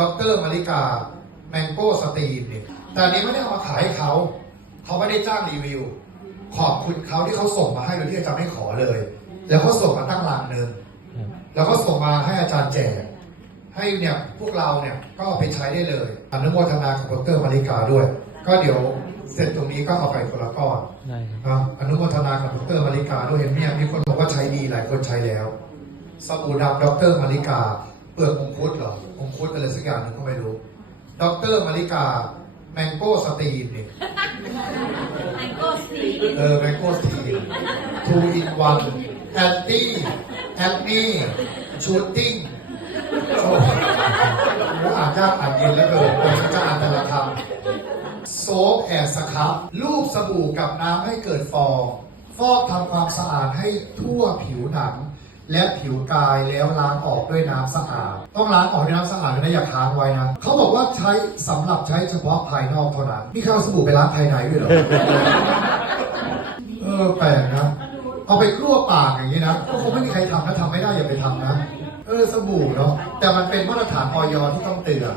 ดรมาริกาแมงโก้สตรีมเนี่ยแต่อันนี้ไม่ได้เอามาขายให้เขาเขาไม่ได้จ้างรีวิว ขอบคุณเขาที่เขาส่งมาให้โดยที่อาจารย์ไม่ขอเลย แล้วเขาส่งมาตั้งหลังหนึ่งแล้วก็ส่งมาให้อาจารย์แจกให้เนี่ยพวกเราเนี่ยก็เอาไปใช้ได้เลยอนุโมทนากับดรมาริกาด้วย ก็เดี๋ยวเสร็จตรงนี้ก็เอาไปคนละก้อนได้ครับนะอนุโมทนากับดรมาริกาด้วยเห็นเนี่ยมีคนบอกว่าใช้ดีหลายคนใช้แล้วสบู่ดำดรมาริกาเป ลือกมงคุดเหรอมงคุดอะไรสักอย่างหนึงก็ไม่รู้ดรมาริกาแมงโก้สตรีมนี่ไมโครซีเออแมงโก้สตรีมทูอินวันแอนตี้แอนนี่ชูตติ้งโอ้โหอ่านยากอ่านเย็นแล้วเกินแต่จะอ่านแต่ละคำโซฟแอร์สครับลูบสบู่กับน้ำให้เกิดฟอง ฟอกทำความสะอาดให้ทั่วผิวหนัง และผิวกายแล้วล้างออกด้วยน้ำสะอาด ต้องล้างออกด้วยน้ำสะอาดเลยนะอย่าค้างไว้นะเขาบอกว่าใช้สำหรับใช้เฉพาะภายนอกเท่านั้นนี่เขาเอาสบู่ไปล้างภายในด้วยเหรอเออแปลกนะเอาไปกลั้วปากอย่างนี้นะก็คงไม่มีใครทำนะทำไม่ได้อย่าไปทำนะ เออสบู่เนาะแต่มันเป็นมาตรฐานออยที่ต้องเตือน